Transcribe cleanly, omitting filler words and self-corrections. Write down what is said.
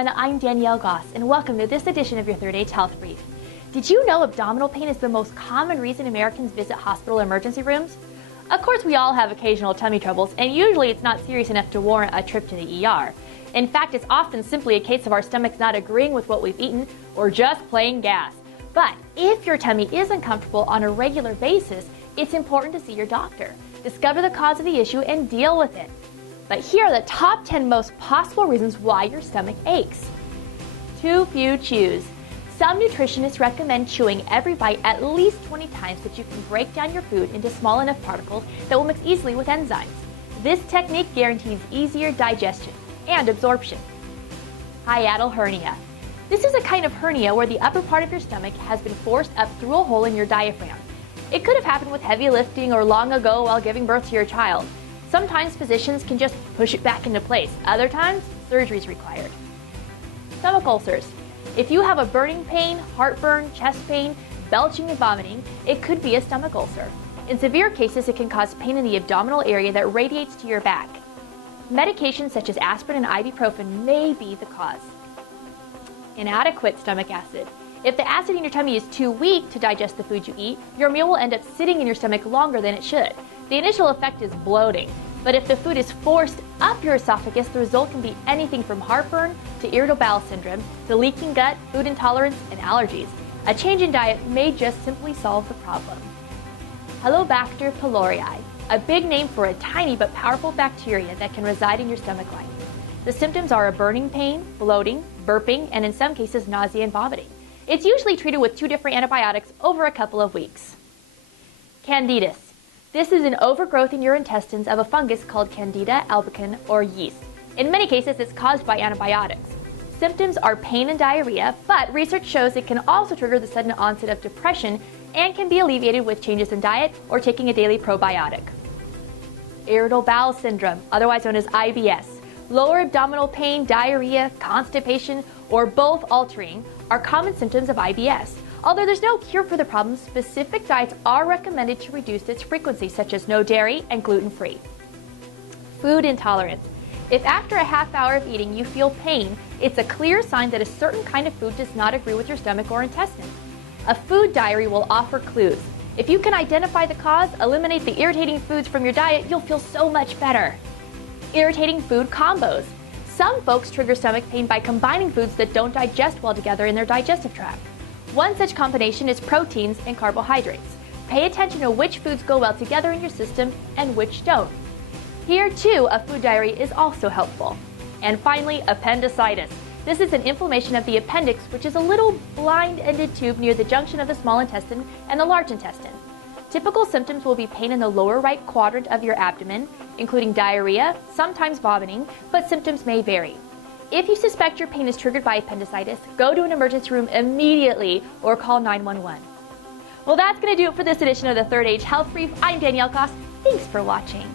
everyone, I'm Danielle Goss, and welcome to this edition of your Third Age Health Brief. Did you know abdominal pain is the most common reason Americans visit hospital emergency rooms? Of course, we all have occasional tummy troubles, and usually it's not serious enough to warrant a trip to the ER. In fact, it's often simply a case of our stomachs not agreeing with what we've eaten or just plain gas. But if your tummy is uncomfortable on a regular basis, it's important to see your doctor, discover the cause of the issue, and deal with it. But here are the top 10 most possible reasons why your stomach aches. Too few chews. Some nutritionists recommend chewing every bite at least 20 times so that you can break down your food into small enough particles that will mix easily with enzymes. This technique guarantees easier digestion and absorption. Hiatal hernia. This is a kind of hernia where the upper part of your stomach has been forced up through a hole in your diaphragm. It could have happened with heavy lifting or long ago while giving birth to your child. Sometimes physicians can just push it back into place. Other times, surgery is required. Stomach ulcers. If you have a burning pain, heartburn, chest pain, belching and vomiting, it could be a stomach ulcer. In severe cases, it can cause pain in the abdominal area that radiates to your back. Medications such as aspirin and ibuprofen may be the cause. Inadequate stomach acid. If the acid in your tummy is too weak to digest the food you eat, your meal will end up sitting in your stomach longer than it should. The initial effect is bloating, but if the food is forced up your esophagus, the result can be anything from heartburn to irritable bowel syndrome to leaking gut, food intolerance, and allergies. A change in diet may just simply solve the problem. Helicobacter pylori, a big name for a tiny but powerful bacteria that can reside in your stomach lining. The symptoms are a burning pain, bloating, burping, and in some cases nausea and vomiting. It's usually treated with 2 different antibiotics over a couple of weeks. Candidus. This is an overgrowth in your intestines of a fungus called Candida albicans or yeast. In many cases, it's caused by antibiotics. Symptoms are pain and diarrhea, but research shows it can also trigger the sudden onset of depression and can be alleviated with changes in diet or taking a daily probiotic. Irritable bowel syndrome, otherwise known as IBS. Lower abdominal pain, diarrhea, constipation, or both altering are common symptoms of IBS. Although there's no cure for the problem, specific diets are recommended to reduce its frequency, such as no dairy and gluten-free. Food intolerance. If after a half hour of eating you feel pain, it's a clear sign that a certain kind of food does not agree with your stomach or intestines. A food diary will offer clues. If you can identify the cause, eliminate the irritating foods from your diet, you'll feel so much better. Irritating food combos. Some folks trigger stomach pain by combining foods that don't digest well together in their digestive tract. One such combination is proteins and carbohydrates. Pay attention to which foods go well together in your system and which don't. Here, too, a food diary is also helpful. And finally, appendicitis. This is an inflammation of the appendix, which is a little blind-ended tube near the junction of the small intestine and the large intestine. Typical symptoms will be pain in the lower right quadrant of your abdomen, including diarrhea, sometimes vomiting, but symptoms may vary. If you suspect your pain is triggered by appendicitis, go to an emergency room immediately or call 911. Well, that's going to do it for this edition of the Third Age Health Brief. I'm Danielle Goss. Thanks for watching.